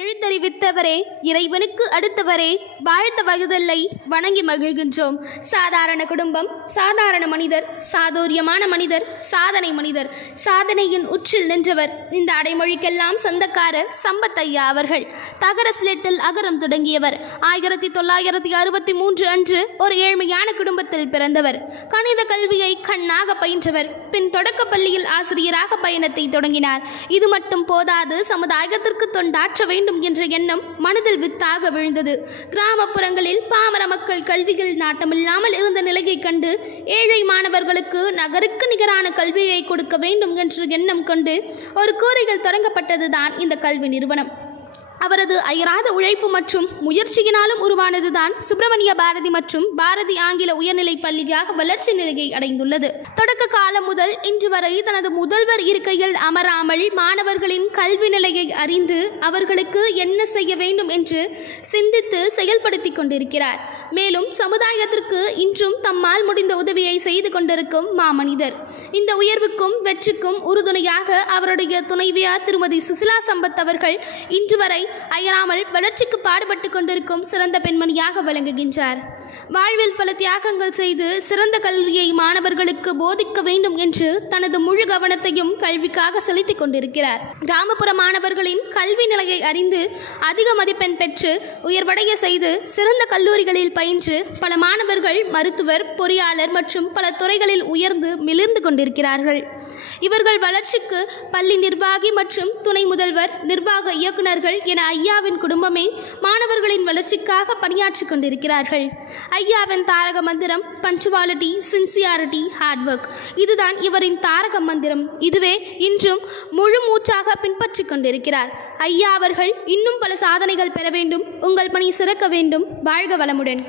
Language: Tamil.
எழுத்தறிவித்தவரே, இறைவனுக்கு அடுத்தவரே, வாழ்த்த வகுதல்லை வணங்கி மகிழ்கின்றோம். சாதாரண குடும்பம், சாதாரண மனிதர், சாதுரியமான மனிதர், சாதனை மனிதர், சாதனையின் உச்சில் நின்றவர். இந்த அடைமொழிக்கெல்லாம் சொந்தக்காரர் சம்பத் ஐயா அவர்கள். தகர ஸ்லேட்டில் அகரம் தொடங்கியவர். 1963 அன்று ஒரு ஏழ்மையான குடும்பத்தில் பிறந்தவர். கணித கல்வியை கண்ணாக பயின்றவர். பின் தொடக்க பள்ளியில் ஆசிரியராக பயணத்தை தொடங்கினார். இது மட்டும் போதாது, சமுதாயத்திற்கு தொண்டாற்ற வேண்டும் என்ற எண்ணம் மனதில் வித்தாக விழுந்தது. கிராமப்புறங்களில் பாமர மக்கள் கல்வியில் நாட்டமில்லாமல் இருந்த நிலையை கண்டு ஏழை மாணவர்களுக்கு நகருக்கு நிகரான கல்வியை கொடுக்க வேண்டும் என்ற எண்ணம் கொண்டு ஒரு கூரையில் தொடங்கப்பட்டதுதான் இந்த கல்வி நிறுவனம். அவரது அயராத உழைப்பு மற்றும் முயற்சியினாலும் உருவானதுதான் சுப்பிரமணிய பாரதி மற்றும் பாரதி ஆங்கில உயர்நிலைப் பள்ளியாக வளர்ச்சி நிலையை அடைந்துள்ளது. தொடக்க காலம் முதல் இன்று வரை தனது முதல்வர் இருக்கையில் அமராமல் மாணவர்களின் கல்வி நிலையை அறிந்து அவர்களுக்கு என்ன செய்ய வேண்டும் என்று சிந்தித்து செயல்படுத்தி கொண்டிருக்கிறார். மேலும் சமுதாயத்திற்கு இன்றும் தம்மால் முடிந்த உதவியை செய்து கொண்டிருக்கும் மாமனிதர். இந்த உயர்வுக்கும் வெற்றிக்கும் உறுதுணையாக அவருடைய துணைவியார் திருமதி சுசிலா சம்பத் அவர்கள் இன்று வரை அயராமல் வளர்ச்சிக்கு பாடுபட்டு கொண்டிருக்கும் சிறந்த பெண்மணியாக விளங்குகின்றார். வாழ்வில் பல தியாகங்கள் செய்து சிறந்த கல்வியை மாணவர்களுக்கு போதிக்க வேண்டும் என்று தனது முழு கவனத்தையும் கல்விக்காக செலுத்திக் கொண்டிருக்கிறார். கிராமப்புற மாணவர்களின் கல்வி நிலையை அறிந்து அதிக மதிப்பெண் பெற்று உயர்வடைய செய்து சிறந்த கல்லூரிகளில் பயின்று பல மாணவர்கள் மருத்துவர், பொறியாளர் மற்றும் பல துறைகளில் உயர்ந்து மிளிர்ந்து கொண்டிருக்கிறார்கள். இவர்கள் வளர்ச்சிக்கு பள்ளி நிர்வாகி மற்றும் துணை முதல்வர், நிர்வாக இயக்குநர்கள் என ஐயாவின் குடும்பமே மாணவர்களின் வளர்ச்சிக்காக பணியாற்றி கொண்டிருக்கிறார்கள். ஐயாவின் தாரக மந்திரம் பஞ்சுவாலிட்டி, சின்சியாரிட்டி, ஹார்ட் ஒர்க். இதுதான் இவரின் தாரக மந்திரம். இதுவே இன்றும் முழு மூச்சாக பின்பற்றி கொண்டிருக்கிறார். ஐயா அவர்கள் இன்னும் பல சாதனைகள் பெற வேண்டும். உங்கள் பணி சிறக்க வேண்டும். வாழ்க வளமுடன்.